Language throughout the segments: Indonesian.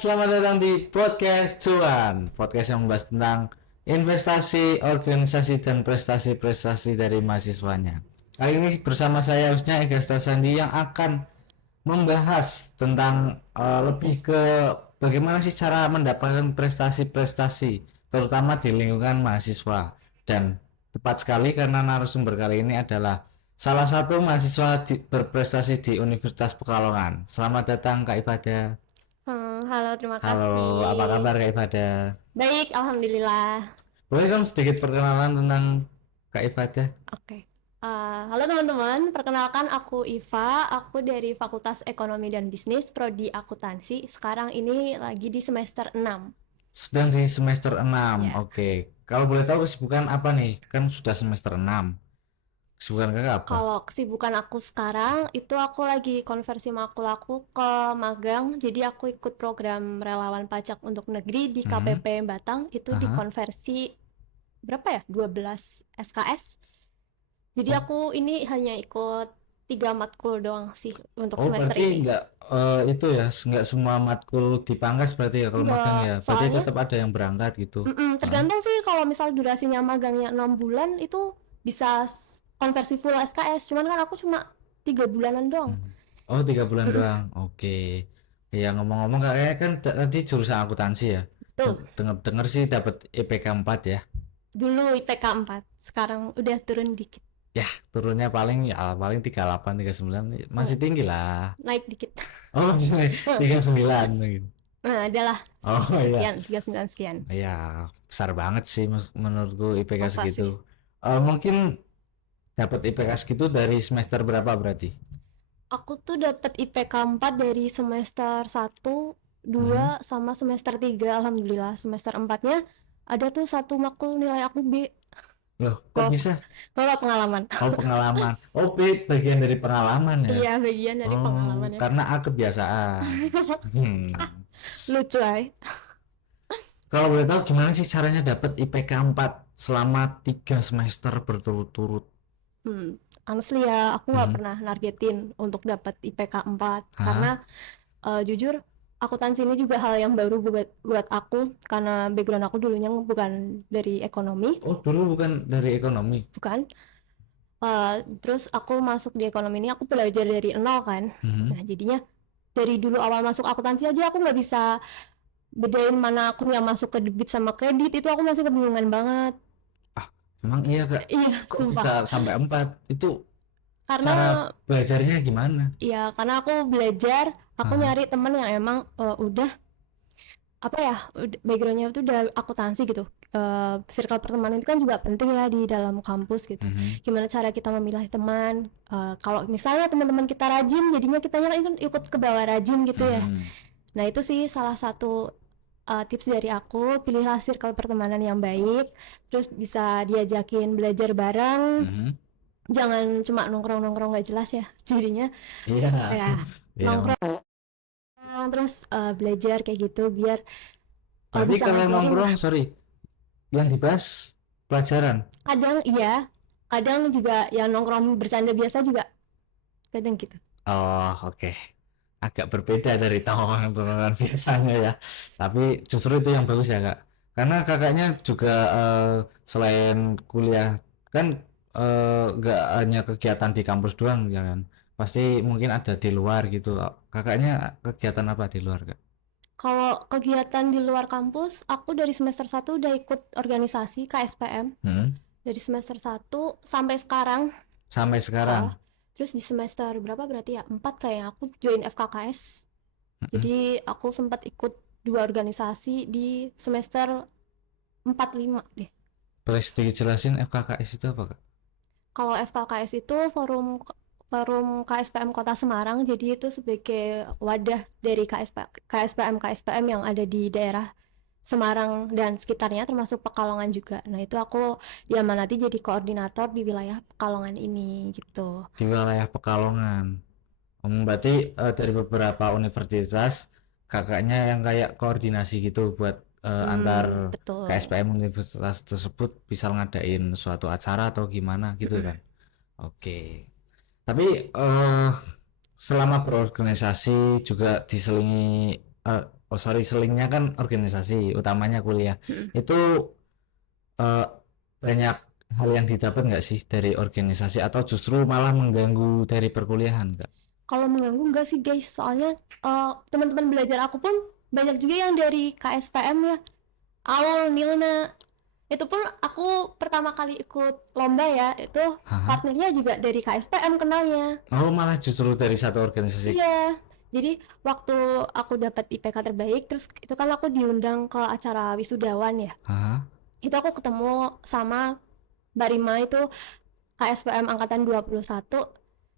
selamat datang di Podcast Cuan. Podcast yang membahas tentang investasi, organisasi, dan prestasi-prestasi dari mahasiswanya. Kali ini bersama saya hostnya Ega Stasandi yang akan membahas tentang lebih ke bagaimana sih cara mendapatkan prestasi-prestasi, terutama di lingkungan mahasiswa. Dan tepat sekali karena narasumber kali ini adalah salah satu mahasiswa berprestasi di Universitas Pekalongan. Selamat datang Kak Ifada. Halo, terima Halo, apa kabar kasih. Kak Ifada? Baik, alhamdulillah. Boleh dong sedikit perkenalan tentang Kak Ifada? Oke. Halo teman-teman, perkenalkan aku Iva. Aku dari Fakultas Ekonomi dan Bisnis, Prodi Akuntansi. Sekarang ini lagi di semester 6. Sedang di semester 6. Ya. Oke. Kalau boleh tahu kesibukan apa nih? Kan sudah semester 6. Kesibukan Kakak apa? Kalau kesibukan aku sekarang, itu aku lagi konversi makul aku ke magang. Jadi aku ikut program relawan pajak untuk negeri di Hmm. KPP Batang. Itu Aha. dikonversi berapa ya? 12 SKS. Jadi Oh, aku ini hanya ikut 3 matkul doang sih untuk oh semester berarti ini. nggak itu ya, nggak semua matkul dipangkas berarti ya kalau magang Enggak, ya. Berarti soalnya tetap ada yang berangkat gitu. Hah? tergantung sih kalau misal durasinya magangnya 6 bulan itu bisa konversi full SKS. Cuman kan aku cuma 3 bulanan doang. Hmm. Oh, 3 bulan doang. Oke. Ya ngomong-ngomong kayaknya kan tadi jurusan akuntansi ya. Tuh, Dengar-dengar sih dapat IPK 4 ya. dulu IPK 4, sekarang udah turun dikit. Ya, turunnya paling 38, 39 Hmm, masih tinggi lah. naik dikit. Oh, masih 39 gitu. Nah, adalah Oh iya. sekian, 39 sekian. Ya, besar banget sih menurutku IPK Masa segitu. sih? Mungkin dapat IPK segitu dari semester berapa berarti? Aku tuh dapat IPK 4 dari semester 1, Hmm? 2 sama semester 3. Alhamdulillah. Semester 4-nya ada tuh satu makul nilai aku B. Loh, kok Kok bisa? kalau pengalaman. Oh, pengalaman. Oh, bagian dari pengalaman ya. Iya, bagian dari Oh, pengalaman ya. karena A kebiasaan. Hmm. Lucu ay. Kalau boleh tahu gimana sih caranya dapat IPK 4 selama 3 semester berturut-turut? Honestly ya, aku nggak Hmm. pernah nargetin untuk dapat IPK 4 Hah? karena jujur akuntansi ini juga hal yang baru buat aku karena background aku dulunya bukan dari ekonomi, Oh, dulu bukan dari ekonomi. bukan. Terus aku masuk di ekonomi ini aku belajar dari nol kan. Hmm. Nah, jadinya dari dulu awal masuk akuntansi aja aku nggak bisa bedain mana akun yang masuk ke debit sama kredit, itu aku masih kebingungan banget. Ah, emang iya Kak? Iya, Kok sumpah. bisa sampai 4? Itu Karena cara belajarnya gimana? karena aku belajar, aku Hah? nyari temen yang emang udah apa ya, backgroundnya itu udah akuntansi gitu. Circle pertemanan itu kan juga penting ya di dalam kampus gitu. Mhm. Gimana cara kita memilah teman? Kalau misalnya teman-teman kita rajin, jadinya kitanya kan ikut ke bawah rajin gitu ya. Mhm. Nah itu sih salah satu tips dari aku, pilihlah circle pertemanan yang baik, terus bisa diajakin belajar bareng, Mhm. jangan cuma nongkrong-nongkrong nggak jelas ya, jadinya Iya. ya Iya. nongkrong terus belajar kayak gitu biar Berarti bisa kalau ngajarin lah. nongkrong, sorry, yang dibahas pelajaran. Kadang iya, kadang juga ya nongkrong bercanda biasa juga, kadang gitu. Oh, oke. Agak berbeda dari tongkrongan biasanya ya. Tapi justru itu yang bagus ya, Kak. Karena kakaknya juga selain kuliah kan nggak hanya kegiatan di kampus doang ya kan. Pasti mungkin ada di luar gitu. Kakaknya kegiatan apa di luar, Kak? Kalau kegiatan di luar kampus, aku dari semester 1 udah ikut organisasi KSPM. Hmm? Dari semester 1 sampai sekarang. Sampai sekarang. Terus di semester berapa berarti ya? 4 kayaknya aku join FKKS. Hmm? Jadi aku sempat ikut 2 organisasi di semester 4-5 deh. Boleh sedikit jelasin FKKS itu apa, Kak? Kalau FKKS itu forum forum KSPM Kota Semarang, jadi itu sebagai wadah dari KSPM yang ada di daerah Semarang dan sekitarnya termasuk Pekalongan juga. Nah, itu aku diamanati jadi koordinator di wilayah Pekalongan ini gitu. Di wilayah Pekalongan. Berarti dari beberapa universitas kakaknya yang kayak koordinasi gitu buat antar Betul. KSPM universitas tersebut bisa ngadain suatu acara atau gimana gitu kan. Oke. Tapi selama berorganisasi juga diselingi selingnya kan organisasi, utamanya kuliah. Mm. Itu eh, banyak hal yang didapat nggak sih dari organisasi atau justru malah mengganggu dari perkuliahan, Kak? Kalau mengganggu enggak sih guys, soalnya teman-teman belajar aku pun banyak juga yang dari KSPM ya. Aul, Nilna, itu pun aku pertama kali ikut lomba ya, itu Hah? partnernya juga dari KSPM kenalnya. Oh, malah justru dari satu organisasi. Iya, jadi waktu aku dapat IPK terbaik, terus itu kan aku diundang ke acara wisudawan ya. Hah? Itu aku ketemu sama Mbak Rima itu KSPM angkatan 21.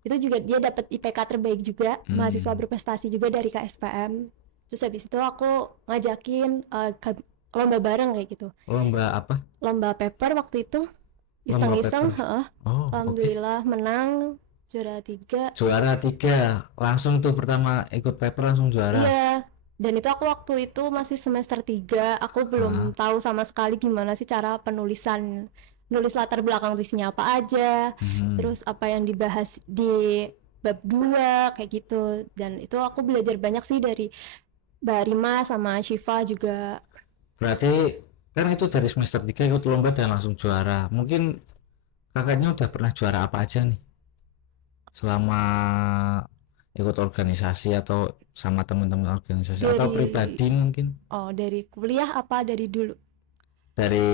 Itu juga dia dapat IPK terbaik juga, mahasiswa berprestasi juga dari KSPM. Terus habis itu aku ngajakin lomba bareng kayak gitu. Lomba apa? Lomba paper waktu itu Lomba iseng-iseng, paper. heeh. Oh, oke. Alhamdulillah menang juara 3. Juara 3. Langsung tuh pertama ikut paper langsung juara. Iya, dan itu aku waktu itu masih semester 3, aku belum Hah? tahu sama sekali gimana sih cara penulisan, nulis latar belakang visinya apa aja, Hmm. terus apa yang dibahas di bab 2 kayak gitu. Dan itu aku belajar banyak sih dari Mbak Rima sama Shiva juga. Berarti kan itu dari semester 3 ikut lomba dan langsung juara. Mungkin kakaknya udah pernah juara apa aja nih selama ikut organisasi atau sama teman-teman organisasi atau Dari pribadi mungkin? dari kuliah apa dari dulu? Dari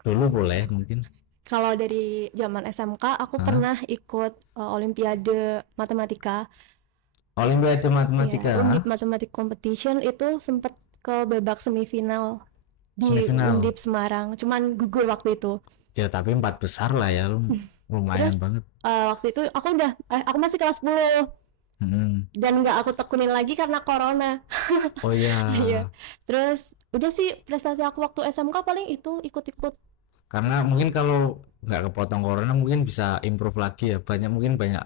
dulu boleh mungkin. Kalau dari zaman SMK aku Hah? pernah ikut Olimpiade Matematika. Olimpiade Ya, matematika. Undip Mathematic Competition itu sempet ke babak semifinal di Semifinal. Undip Semarang. Cuman gugur waktu itu. Ya tapi empat besar lah ya, lumayan Terus banget. waktu itu aku masih kelas 10 Hmm. dan nggak aku tekunin lagi karena corona. Oh ya, Iya. Terus udah sih prestasi aku waktu SMK paling itu ikut-ikut. karena mungkin kalau nggak kepotong corona mungkin bisa improve lagi ya. Mungkin banyak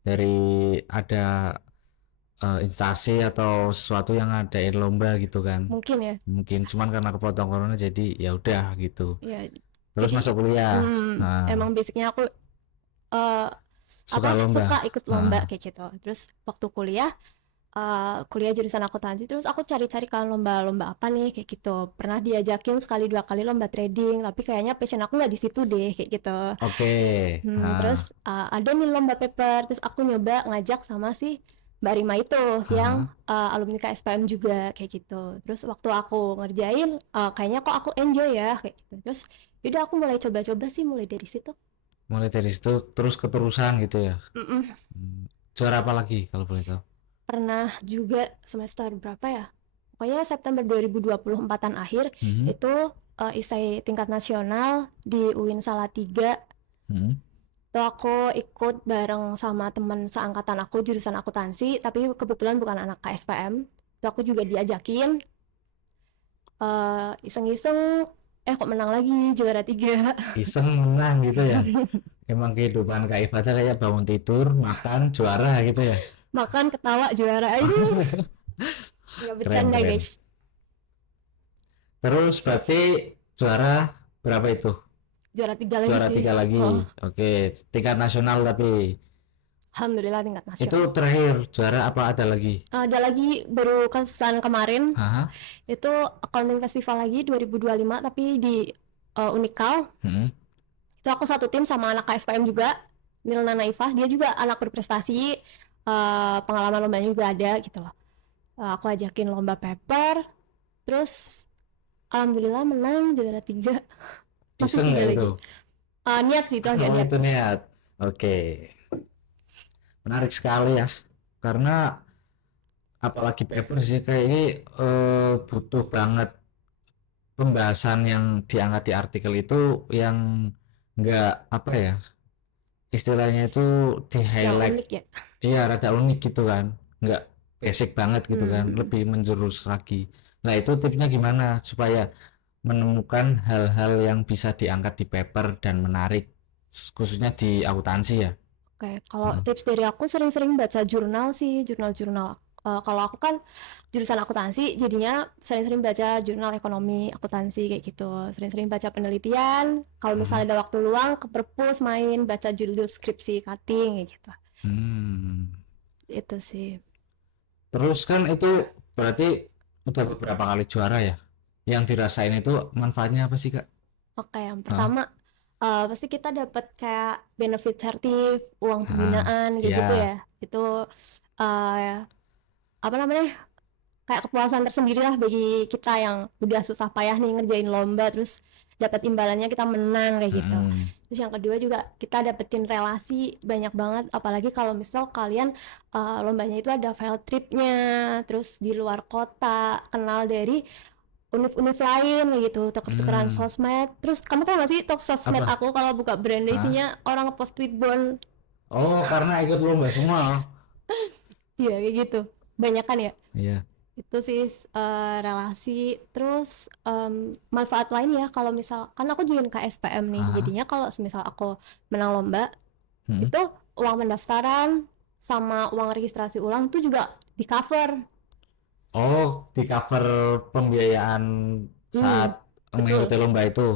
dari ada instansi atau sesuatu yang ngadain lomba gitu kan. Mungkin ya. Mungkin cuman karena kepotong corona jadi ya udah gitu. Ya. Terus Jadi masuk kuliah. Nah, emang basicnya aku eh, suka lomba. suka ikut lomba Nah, kayak gitu. Terus waktu kuliah jurusan akuntansi, terus aku cari-cari kan lomba-lomba apa nih kayak gitu. Pernah diajakin sekali dua kali lomba trading, tapi kayaknya passion aku nggak di situ deh kayak gitu. oke. Terus Nah, ada nih lomba paper, terus aku nyoba ngajak sama si Mbak Rima itu yang haha. alumni KSPM juga kayak gitu. Terus waktu aku ngerjain, kayaknya kok aku enjoy ya kayak gitu. Terus yaudah aku mulai coba-coba sih mulai dari situ. Mulai dari situ terus keterusan gitu ya. Mm-mm. Juara apa lagi kalau boleh tahu? Pernah juga semester berapa ya? Pokoknya September 2024-an akhir Mhm. itu isai tingkat nasional di UIN Salatiga. Mhm. Itu aku ikut bareng sama teman seangkatan aku jurusan akuntansi, tapi kebetulan bukan anak KSPM. Itu aku juga diajakin iseng-iseng, kok menang lagi juara 3. Iseng menang gitu ya. Emang kehidupan Kak Iva kayak bangun tidur, makan, juara gitu ya. Makan ketawa juara aja. Nggak Keren bercanda keren. guys. Terus berarti juara berapa itu? Juara 3 lagi Juara sih. 3 Oh, lagi. Oke, tingkat nasional tapi alhamdulillah tingkat itu nasional. terakhir juara apa ada lagi? Ada lagi baru kesan kemarin Hah? itu accounting festival lagi 2025 tapi di Unikal. Hmm. Itu aku satu tim sama anak KSPM juga, Nilna Naifah, dia juga anak berprestasi, pengalaman lombanya juga ada gitu loh. Aku ajakin lomba paper, terus alhamdulillah menang juara 3. Masih Iseng 3 nggak itu? lagi. Niat sih itu agak Oh niat. itu niat. Oke, menarik sekali ya. Karena apalagi paper sih kayaknya butuh banget pembahasan yang diangkat di artikel itu yang nggak apa ya istilahnya itu di Yang highlight. unik ya. Iya rada unik gitu kan, nggak basic banget gitu kan, Hmm. lebih menjurus lagi. Nah itu tipsnya gimana supaya menemukan hal-hal yang bisa diangkat di paper dan menarik khususnya di akuntansi ya. Oke, kalau Heeh. tips dari aku sering-sering baca jurnal sih, jurnal-jurnal. Kalau aku kan jurusan akuntansi, jadinya sering-sering baca jurnal ekonomi akuntansi kayak gitu. Sering-sering baca penelitian. Kalau Heeh. misalnya ada waktu luang, ke perpus main, baca judul skripsi cutting kayak gitu. Hmm. Itu sih. Terus kan itu berarti udah beberapa kali juara ya. Yang dirasain itu manfaatnya apa sih, Kak? Oke, yang Hah? pertama pasti kita dapat kayak benefit sertif, uang Ah, pembinaan kayak gitu ya. ya. Itu eh, apa namanya? Kayak kepuasan tersendiri lah bagi kita yang udah susah payah nih ngerjain lomba terus dapat imbalannya kita menang kayak gitu. Mm-mm. Terus yang kedua juga kita dapetin relasi banyak banget, apalagi kalau misal kalian lombanya itu ada field tripnya, terus di luar kota, kenal dari univ-univ lain kayak gitu, tuker-tukeran Hmm, sosmed. Terus kamu tau gak sih sosmed apa? aku kalau buka brand Hah? isinya orang ngepost tweet bond. Oh, karena ikut lomba semua. Iya kayak gitu, banyak kan ya. Iya. Itu sih relasi. Terus manfaat lain ya kalau misal kan aku join KSPM nih, Hah? jadinya kalau misal aku menang lomba Hmm. itu uang pendaftaran sama uang registrasi ulang itu juga di cover. Oh, di cover pembiayaan Hmm, saat betul. mengikuti lomba itu.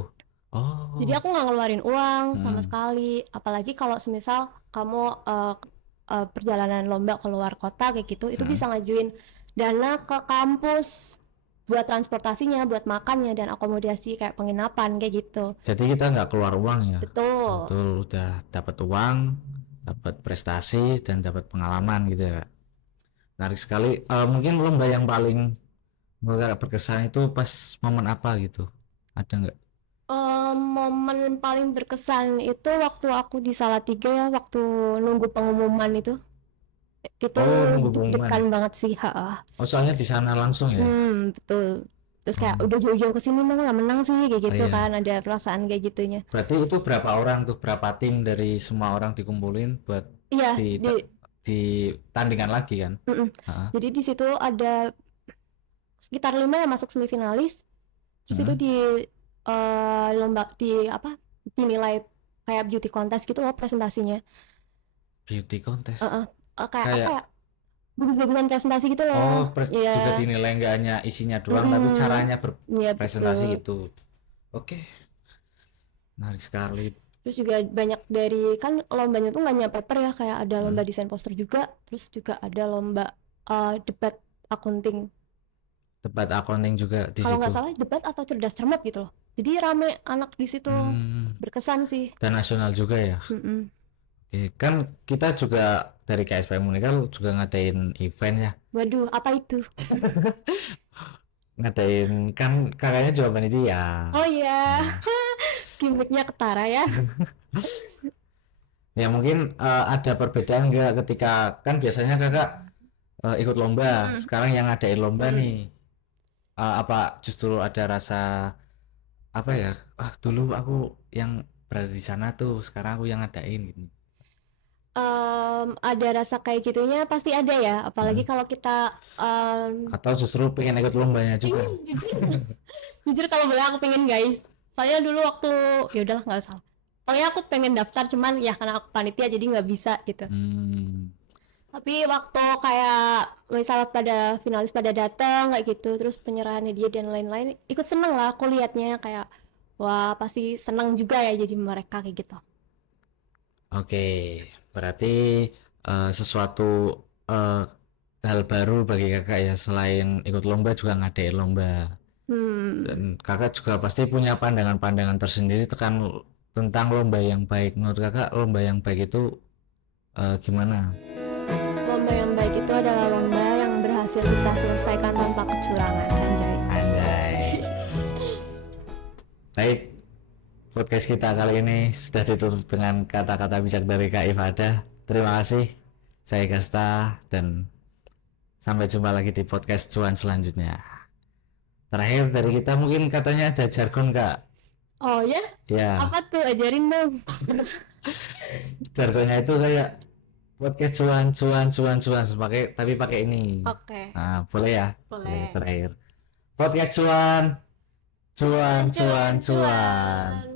Jadi Oh. aku nggak ngeluarin uang sama Hmm. sekali. Apalagi kalau semisal kamu perjalanan lomba ke luar kota kayak gitu, itu Hmm. bisa ngajuin dana ke kampus buat transportasinya, buat makannya dan akomodasi kayak penginapan kayak gitu. Jadi kita nggak keluar uang ya. Betul. Betul, udah dapat uang, dapat prestasi, dan dapat pengalaman gitu ya, Kak. Menarik sekali. Mungkin lomba yang paling menurut Kakak berkesan itu pas momen apa gitu? Ada nggak? Momen paling berkesan itu waktu aku di Salatiga ya, waktu nunggu pengumuman itu Oh, nunggu pengumuman. deg-degan banget sih, ha. Oh, soalnya di sana langsung ya. Betul. Terus kayak Hmm. udah jauh-jauh kesini mana nggak menang sih kayak Oh gitu iya. kan, ada perasaan kayak gitunya. Berarti itu berapa orang tuh, berapa tim dari semua orang dikumpulin buat Iya, di di di tandingan lagi kan? mm-mm. Heeh. Jadi di situ ada sekitar 5 yang masuk semifinalis. Terus itu Hmm. di lomba di apa? Dinilai kayak beauty contest gitu loh presentasinya. Beauty contest. Heeh. Kayak apa Kayak ya? Bagus-bagusan presentasi gitu loh. juga Iya. dinilai nggak hanya isinya doang tapi Mm-mm. caranya Iya berpresentasi betul. gitu. Oke, menarik sekali. Terus juga banyak dari kan lombanya tuh nggak hanya paper ya, kayak ada Hmm. lomba desain poster juga, terus juga ada lomba debat akunting. Debat accounting juga di Kalau nggak situ. salah debat atau cerdas cermat gitu loh. Jadi rame anak di situ, Hmm. berkesan sih. Dan nasional juga ya. Mm-mm. Oke, kan kita juga dari KSPM Unikal juga ngadain event ya. Waduh, apa itu? Ngadain kan kakaknya juga panitia. Oh iya, Ya. gimmicknya ketara ya. Ya mungkin ada perbedaan nggak ketika kan biasanya kakak ikut lomba, Mm-mm. sekarang yang ngadain lomba Mm-mm. nih. Apa justru ada rasa apa ya? Dulu aku yang berada di sana tuh, sekarang aku yang ngadain gitu. Ada rasa kayak gitunya pasti ada ya, apalagi Hmm. kalau kita Atau justru pengen ikut lombanya juga. jujur jujur kalau boleh aku pengen guys, soalnya dulu waktu ya udahlah nggak usah, pokoknya aku pengen daftar cuman ya karena aku panitia jadi nggak bisa gitu. Hmm. Tapi waktu kayak misal pada finalis pada datang kayak gitu terus penyerahan hadiah dan lain-lain, ikut seneng lah aku liatnya, kayak wah pasti seneng juga ya jadi mereka kayak gitu. Oke, berarti sesuatu eh, hal baru bagi kakak ya selain ikut lomba juga ngadain lomba. hmm Dan kakak juga pasti punya pandangan-pandangan tersendiri tentang lomba yang baik. Menurut kakak lomba yang baik itu gimana? Lomba yang baik itu adalah lomba yang berhasil kita selesaikan tanpa kecurangan, anjay. Anjay. Baik, podcast kita kali ini sudah ditutup dengan kata-kata bijak dari Kak Ifada. Terima kasih. Saya Gasta dan sampai jumpa lagi di podcast cuan selanjutnya. Terakhir dari kita mungkin katanya ada jargon, Kak. Oh ya, Ya, apa tuh, ajarin dong. jargonnya itu kayak podcast cuan cuan cuan cuan pakai tapi pakai ini. Oke, Nah, boleh ya? Boleh boleh. terakhir. Podcast cuan cuan Cuan, cuan cuan, cuan. cuan.